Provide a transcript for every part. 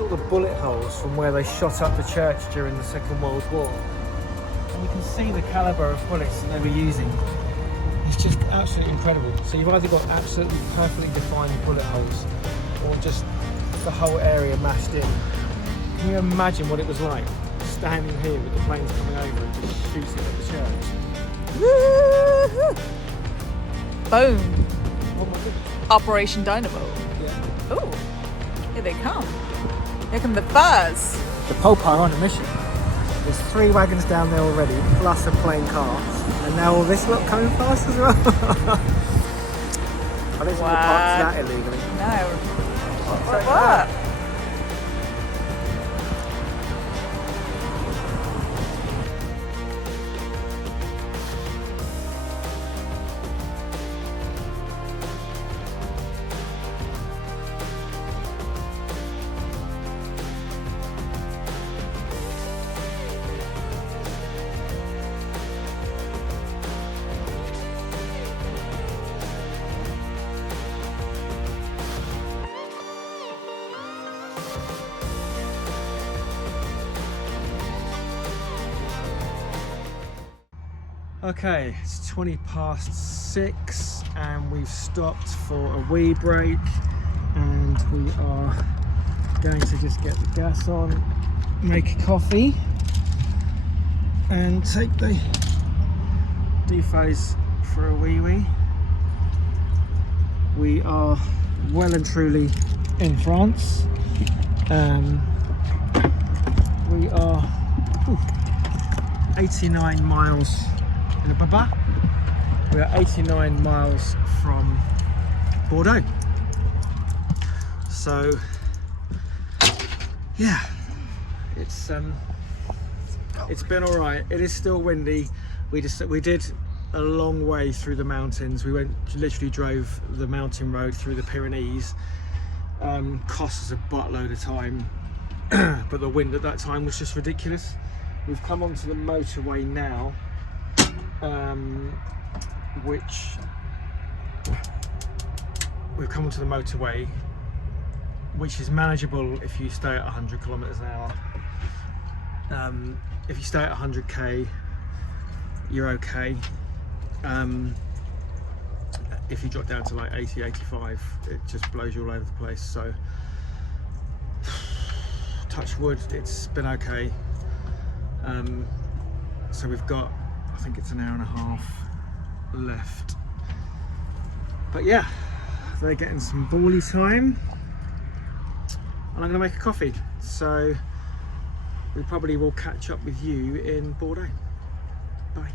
all the bullet holes from where they shot up the church during the Second World War. And you can see the calibre of bullets that they were using. It's just absolutely incredible. So you've either got absolutely perfectly defined bullet holes or just the whole area mashed in. Can you imagine what it was like standing here with the planes coming over and just shooting at the church? Woo-hoo. Boom. Oh my goodness. Operation Dynamo. Yeah. Oh, here they come. Here come the furs. The Pope are on a mission. There's 3 wagons down there already, plus a plain car. And now all this lot coming past as well. I don't think we parked that illegally. No. What? Okay, it's 6:20 and we've stopped for a wee break and we are going to just get the gas on, make a coffee and take the defos for a wee. We are well and truly in France. We are 89 miles. We are 89 miles from Bordeaux. So yeah, it's been all right. It is still windy. We did a long way through the mountains. We literally drove the mountain road through the Pyrenees. Cost us a buttload of time, but the wind at that time was just ridiculous. We've come onto the motorway now. We've come onto the motorway, which is manageable if you stay at 100 kilometers an hour. If you stay at 100k, you're okay. If you drop down to like 80, 85, it just blows you all over the place. So, touch wood, it's been okay. So we've got, I think it's an hour and a half left. But yeah, they're getting some bally time. And I'm gonna make a coffee. So we probably will catch up with you in Bordeaux. Bye.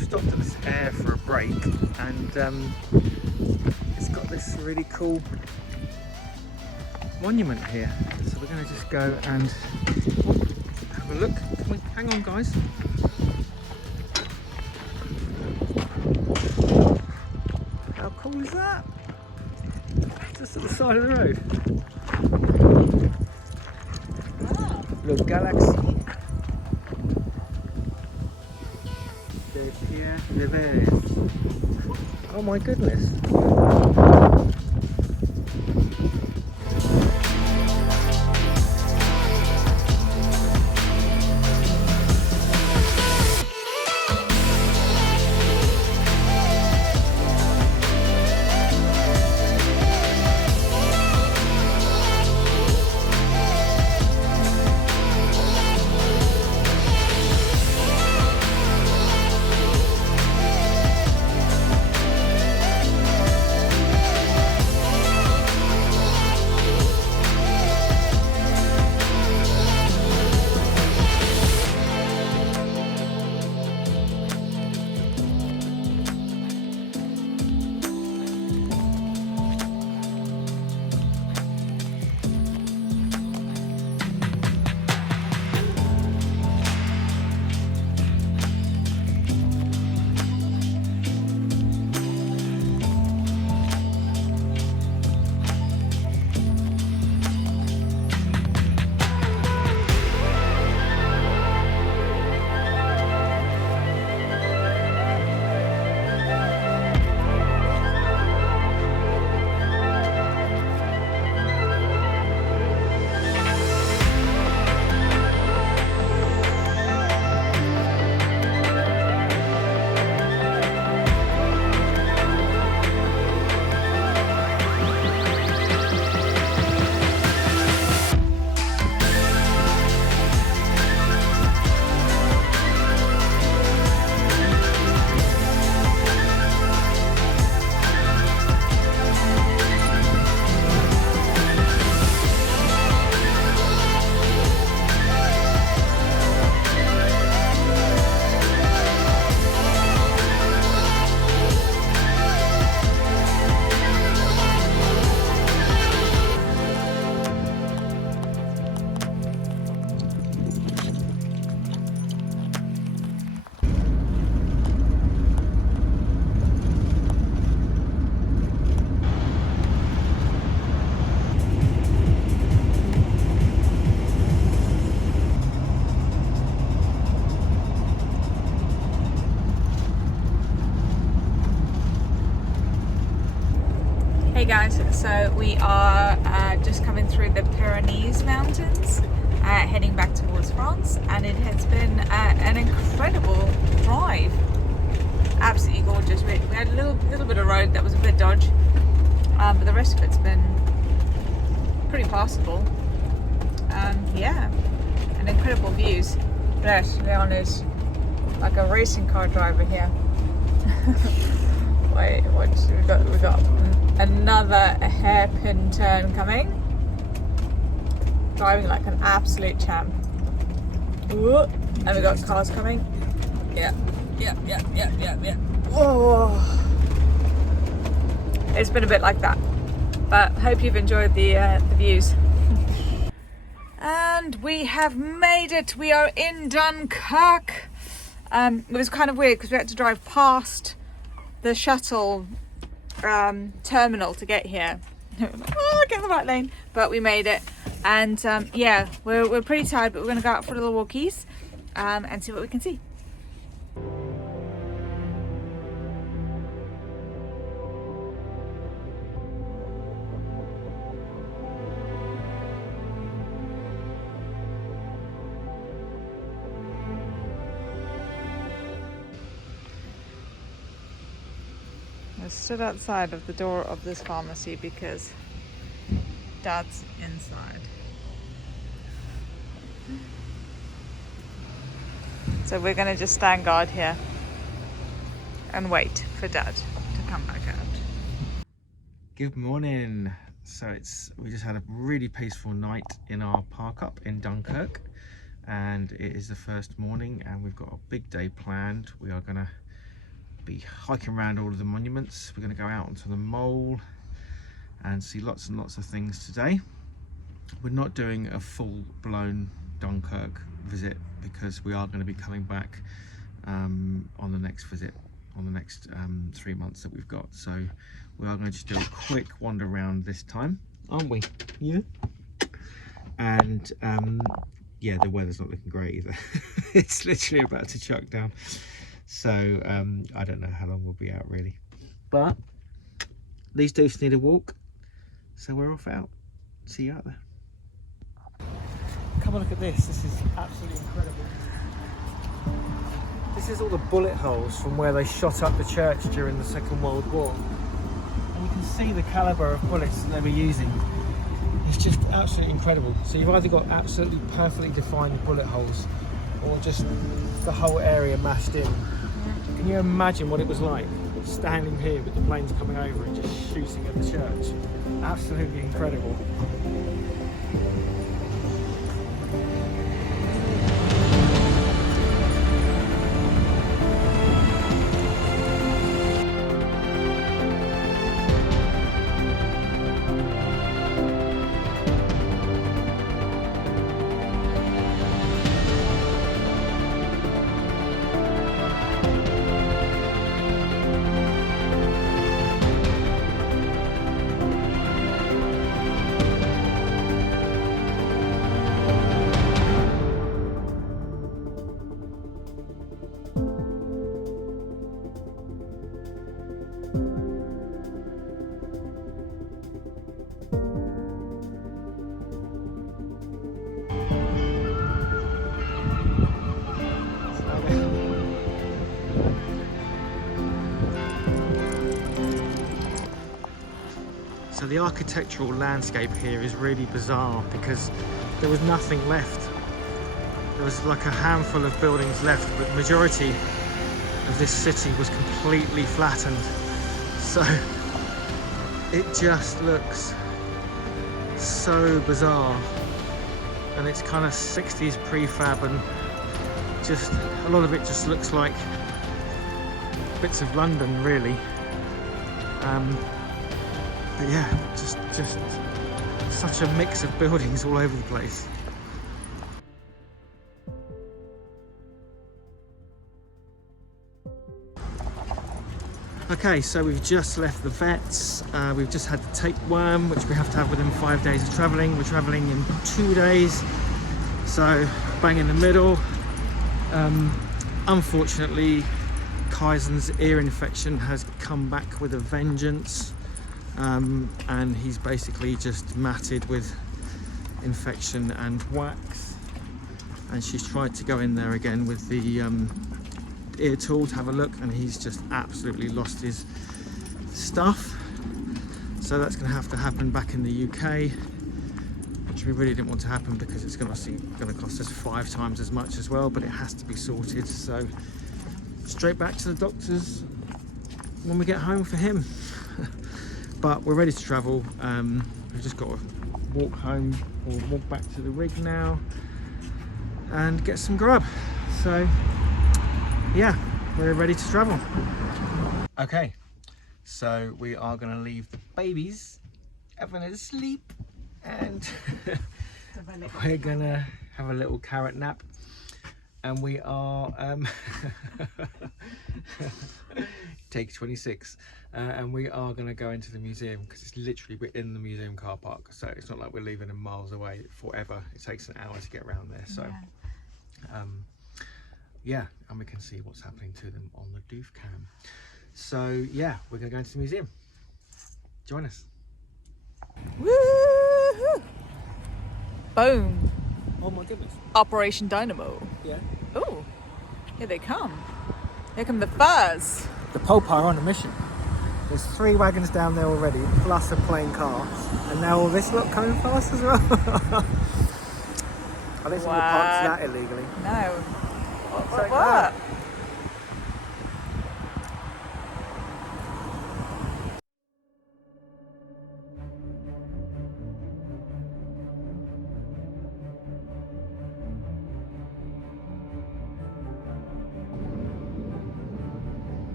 Stopped at this air for a break and it's got this really cool monument here, so we're going to just go and have a look. Hang on guys. How cool is that? Just at the side of the road. Le Galaxy. Oh my goodness. Hey guys, so we are just coming through the Pyrenees mountains, heading back towards France, and it has been an incredible drive. Absolutely gorgeous. We had a little bit of road that was a bit dodgy, but the rest of it's been pretty passable. Yeah, and incredible views. But Leon is like a racing car driver here. Wait, what we got another hairpin turn coming. Driving like an absolute champ. Ooh, and we got cars coming. Yeah. Whoa. It's been a bit like that, but hope you've enjoyed the views. And we have made it. We are in Dunkirk. It was kind of weird because we had to drive past the shuttle terminal to get here. Oh, get in the right lane, but we made it. And yeah, we're pretty tired, but we're going to go out for little walkies and see what we can see. I stood outside of the door of this pharmacy because Dad's inside. So we're going to just stand guard here and wait for Dad to come back out. Good morning. So we just had a really peaceful night in our park up in Dunkirk, and it is the first morning and we've got a big day planned. We are going to be hiking around all of the monuments. We're going to go out onto the mole and see lots and lots of things today. We're not doing a full-blown Dunkirk visit because we are going to be coming back on the next visit, on the next 3 months that we've got. So we are going to just do a quick wander around this time, aren't we? Yeah. And yeah, the weather's not looking great either. It's literally about to chuck down. So I don't know how long we'll be out really, but these dudes need a walk, so we're off out. See you out there. Come and look at this. This is absolutely incredible. This is all the bullet holes from where they shot up the church during the Second World War, and you can see the caliber of bullets that they were using. It's just absolutely incredible. So you've either got absolutely perfectly defined bullet holes or just the whole area mashed in. Can you imagine what it was like standing here with the planes coming over and just shooting at the church? Absolutely incredible. So the architectural landscape here is really bizarre because there was nothing left. There was like a handful of buildings left, but the majority of this city was completely flattened. So it just looks so bizarre, and it's kind of 60s prefab, and just a lot of it just looks like bits of London really. But yeah, just such a mix of buildings all over the place. Okay, so we've just left the vets. We've just had the tapeworm, which we have to have within 5 days of travelling. We're travelling in 2 days, so bang in the middle. Unfortunately, Kaizen's ear infection has come back with a vengeance. and he's basically just matted with infection and wax. And she's tried to go in there again with the ear tool to have a look, and he's just absolutely lost his stuff. So that's going to have to happen back in the UK, which we really didn't want to happen because it's going to cost us 5 times as much as well, but it has to be sorted. So straight back to the doctors when we get home for him. But we're ready to travel. We've just got to walk home or walk back to the rig now and get some grub. So yeah, we're ready to travel. Okay, so we are going to leave the babies having a sleep, and we're gonna have a little carrot nap, and we are take 26, and we are going to go into the museum because it's literally within the museum car park, so it's not like we're leaving them miles away forever. It takes an hour to get around there. So yeah, and we can see what's happening to them on the doof cam. So yeah, we're going to go into the museum. Join us. Woo-hoo! Boom. Oh my goodness. Operation Dynamo. Yeah. Oh, here they come. Here come the furs. The Pope are on a mission. There's 3 wagons down there already, plus a plain car, and now all this lot coming past as well. I don't think we parked that illegally. No. What? What?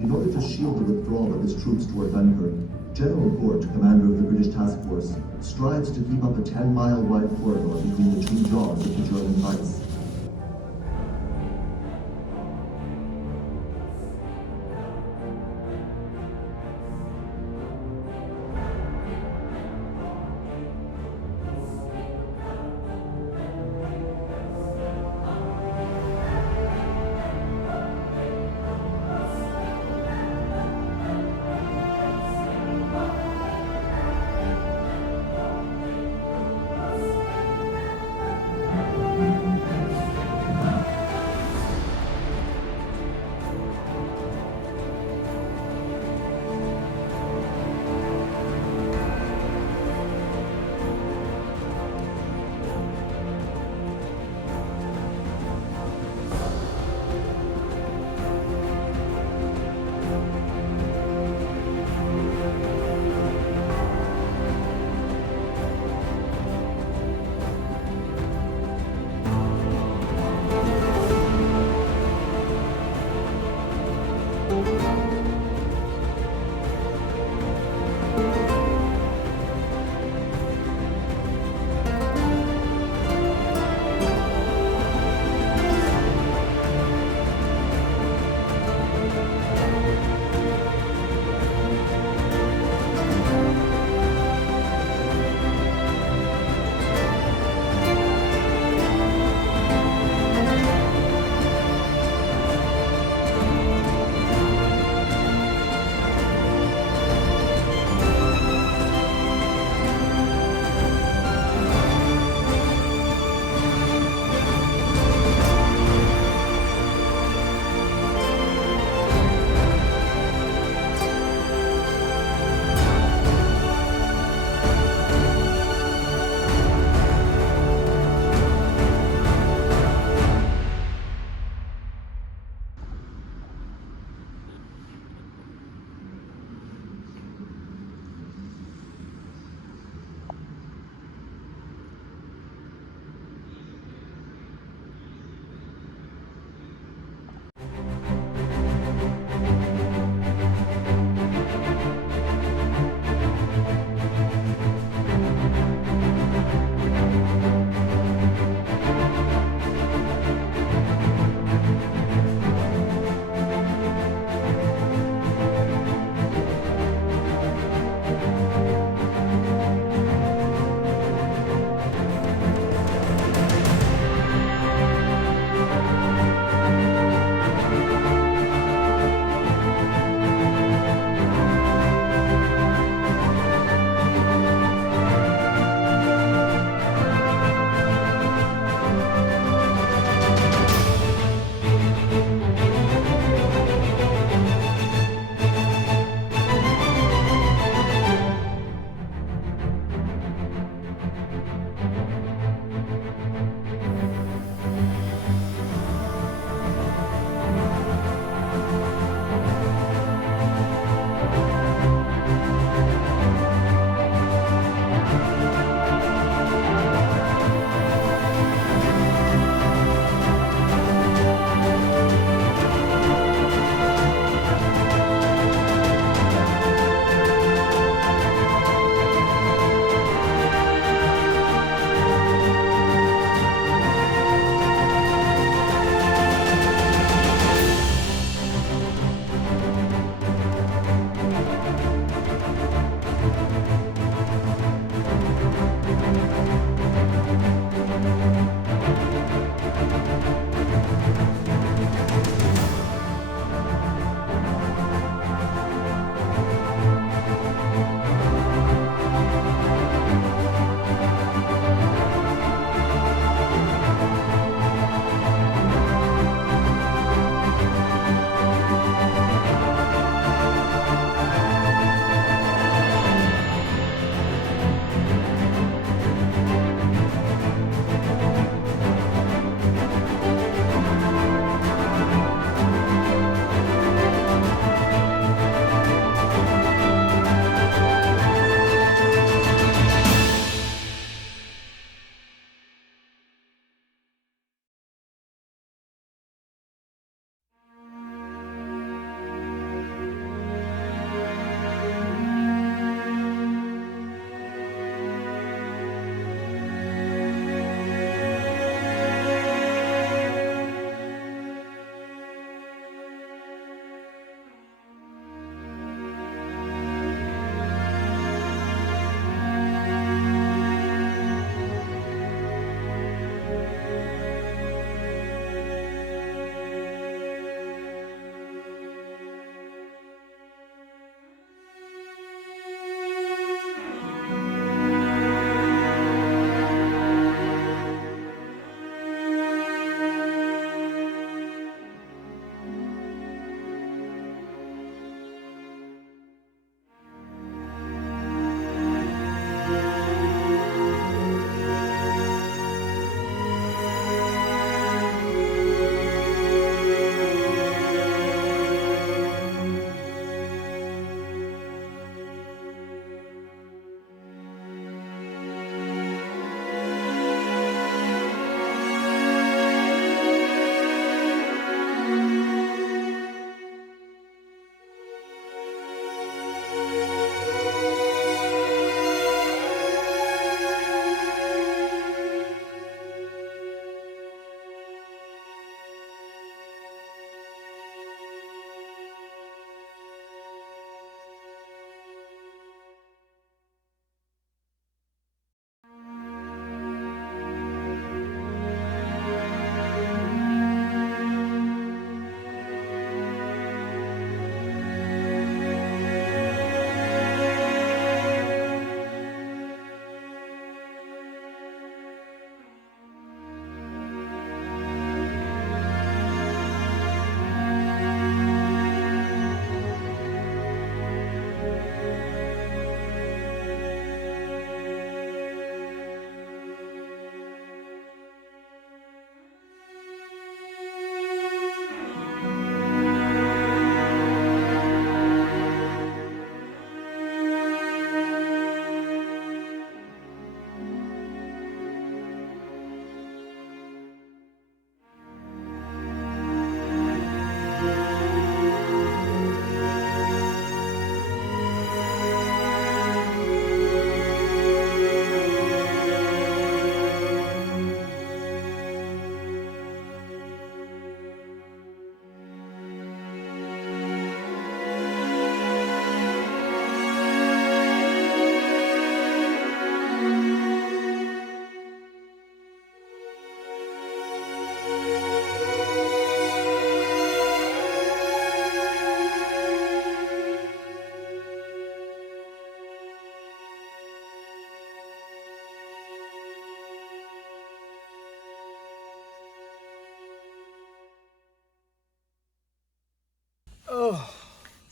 In order to shield the withdrawal of his troops toward Dunkirk, General Gort, commander of the British task force, strives to keep up a 10-mile wide corridor between the 2 jaws of the German heights.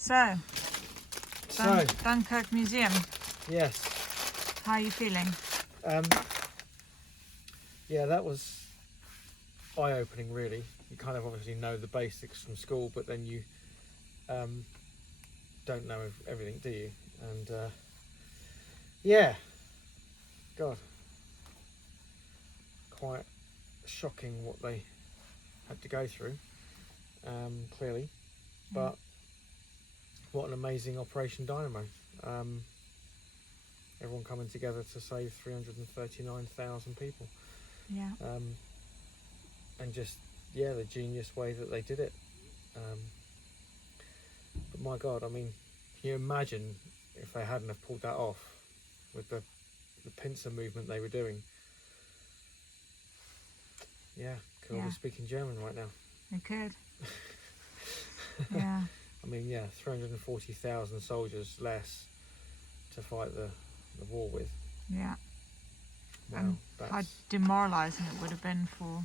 So, So, Dunkirk Museum. yes. How are you feeling? Yeah, that was eye-opening, really. You kind of obviously know the basics from school, but then you don't know everything, do you? And yeah, God, quite shocking what they had to go through, clearly. But what an amazing Operation Dynamo. Everyone coming together to save 339,000 people. Yeah. And just, yeah, the genius way that they did it. But my God, I mean, can you imagine if they hadn't have pulled that off with the pincer movement they were doing? Yeah, could all be speaking German right now. We could. Yeah. I mean, yeah, 340,000 soldiers less to fight the war with. Yeah. Wow, And how demoralising it would have been for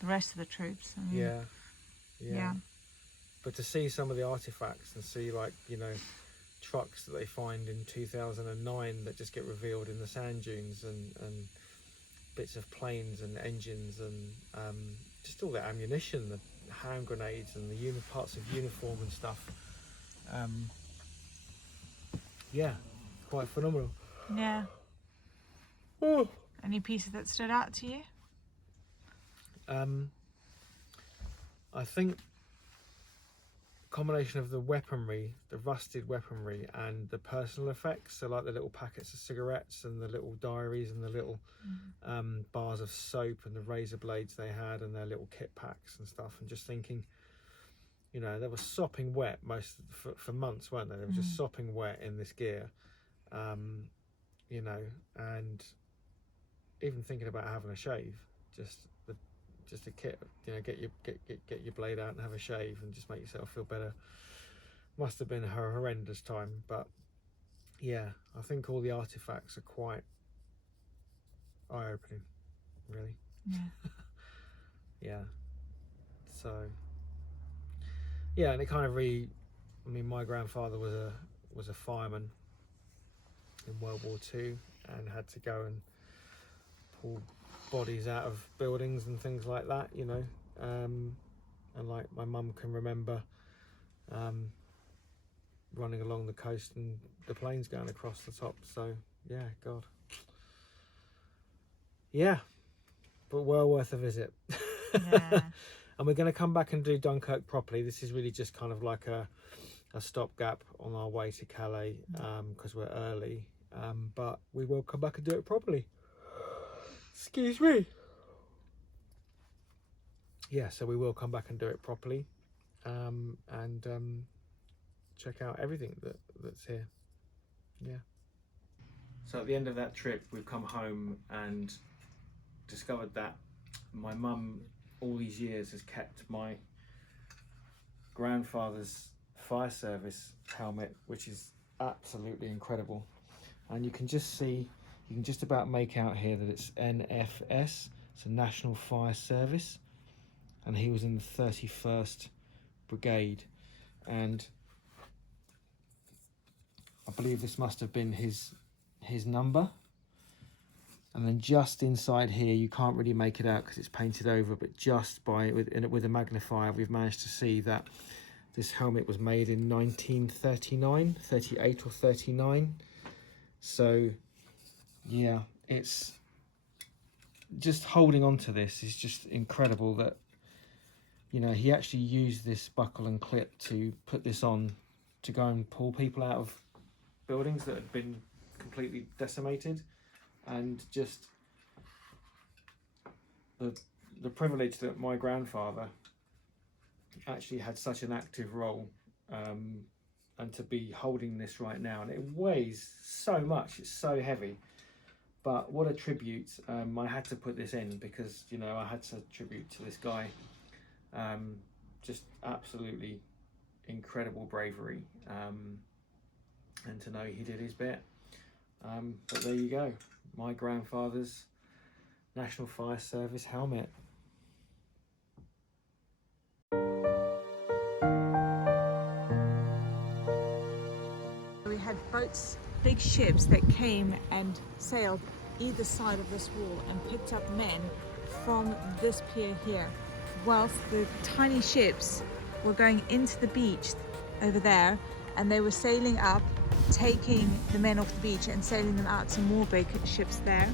the rest of the troops. I mean, yeah. But to see some of the artifacts and see, like, you know, trucks that they find in 2009 that just get revealed in the sand dunes, and bits of planes and engines, and just all the ammunition, the hand grenades and the parts of uniform and stuff. Yeah, quite phenomenal. Yeah. Oh. Any pieces that stood out to you? I think combination of the weaponry, the rusted weaponry, and the personal effects, so like the little packets of cigarettes and the little diaries and the little bars of soap and the razor blades they had and their little kit packs and stuff, and just thinking, you know, they were sopping wet for months, weren't they? They were just sopping wet in this gear, you know, and even thinking about having a shave, just a kit, you know, get your blade out and have a shave and just make yourself feel better. Must have been a horrendous time, but yeah, I think all the artifacts are quite eye-opening, really. Yeah. Yeah. So yeah, and it kind of I mean, my grandfather was a fireman in World War II and had to go and pull bodies out of buildings and things like that, you know, and like my mum can remember running along the coast and the planes going across the top. So yeah, God, yeah, but well worth a visit. Yeah. And we're going to come back and do Dunkirk properly. This is really just kind of like a stopgap on our way to Calais, because we're early, but we will come back and do it properly. Excuse me. Yeah, so we will come back and do it properly, and check out everything that's here. Yeah. So at the end of that trip, we've come home and discovered that my mum, all these years, has kept my grandfather's fire service helmet, which is absolutely incredible. And you can just see, you can just about make out here that it's NFS, it's a National Fire Service, and he was in the 31st Brigade, and I believe this must have been his number. And then just inside here, you can't really make it out because it's painted over, but just with a magnifier, we've managed to see that this helmet was made in 1939, 38 or 39. So yeah, it's just holding on to this is just incredible that, you know, he actually used this buckle and clip to put this on to go and pull people out of buildings that had been completely decimated. And just the privilege that my grandfather actually had such an active role, and to be holding this right now, and it weighs so much, it's so heavy, but what a tribute. I had to put this in because, you know, I had to tribute to this guy. Just absolutely incredible bravery, and to know he did his bit. But there you go, my grandfather's National Fire Service helmet. We had boats, big ships that came and sailed either side of this wall and picked up men from this pier here, whilst the tiny ships were going into the beach over there, and they were sailing up, taking the men off the beach and sailing them out to more big ships there.